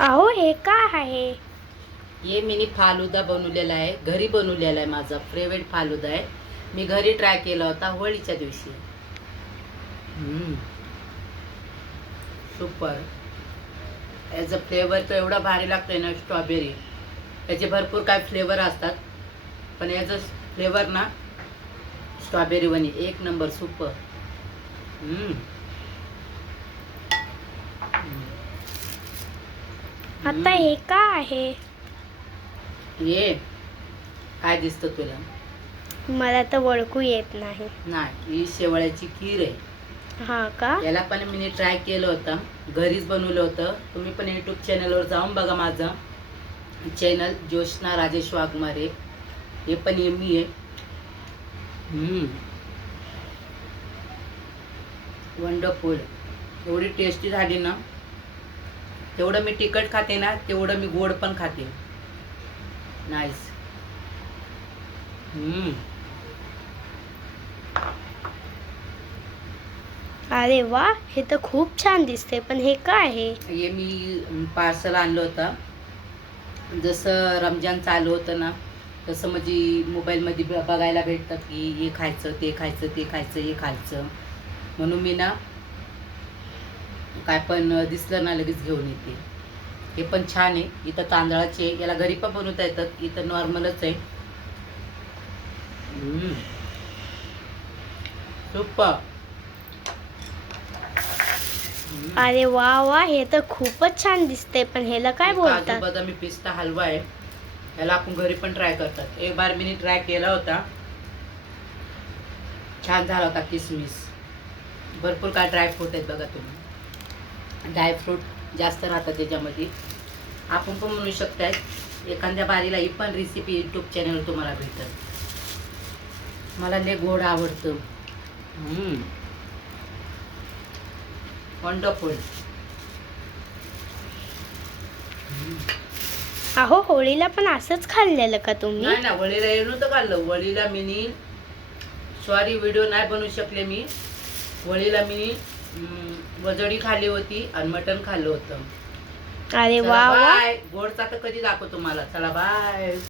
अहो हे काय आहे? ये मिनी फालुदा बनवलेला आहे, घरी बनवलेला आहे. माझा फेवरेट फालुदा आहे. मी घरी ट्राय केला होता होळीच्या दिवशी. सुपर. याचा फ्लेवर तर एवढा भारी लागतोय ना, स्ट्रॉबेरी. त्याचे भरपूर काय फ्लेवर असतात, पण याचा फ्लेवर ना स्ट्रॉबेरी वनी एक नंबर. सुपर. आता हे काय आहे? ये काय दिसतं तुला? मला तर ओळखू येत नाही. नाही, ही शेवळ्याची खीर आहे. हा का? याला पण मी ट्राय केलं होतं, घरीच बनवलं होतं. तुम्ही पण यूट्यूब चॅनलवर जाऊन बघा. माझं चॅनल ज्योत्स्ना राजेश वाघमारे. हे पण यम्मी आहे. वंडरफुल. एवढी टेस्टी झाली ना. तेवढं मी तिखट खाते ना, तेवढं मी गोड पण खाते. नाईस. अरे वा, हे तर खूप छान दिसते. पण हे काय आहे? हे मी पार्सल आणलं होतं. जसं रमजान चालू होतं ना, तसं म्हणजे मोबाईलमध्ये बघायला भेटतं की हे खायचं, ते खायचं, ते खायचं, हे खायचं. म्हणून मी ना काय पण दिसलं ना लगेच घेऊन येते. हे पण छान आहे. इथं तांदळाचे, याला घरी पण बनवता येतात. इथं नॉर्मलच आहे. सुपर. अरे वा वा, हे तर खूपच छान दिसते. पण ह्याला काय काजू बोलतात? बदामी पिस्ता हलवा आहे. याला आपण घरी पण ट्राय करतात. एक बार मी ट्राय केला होता, छान झाला होता. किसमिस, भरपूर काय ड्रायफ्रूट आहेत बघा तुम्ही. ड्रायफ्रूट जास्त राहतात त्याच्यामध्ये. आपण पण म्हणू शकताय. एखाद्या बारीला ही पण रेसिपी यूट्यूब चॅनलवर तुम्हाला भेटत. मला लय गोड आवडतं. वंडरफुल. अहो होळीला पण असंच खाल्लेलं का तुम्ही? नाही ना, वळीला हे नव्हतं खाल्लं. वळीला मिनी सॉरी व्हिडिओ नाही बनवू शकले मी. वळीला मिनी वजडी खाल्ली होती आणि मटण खाल्लं होतं. अरे वा वा. बाय. गोडचा तर कधी दाखवतो तुम्हाला. चला बाय.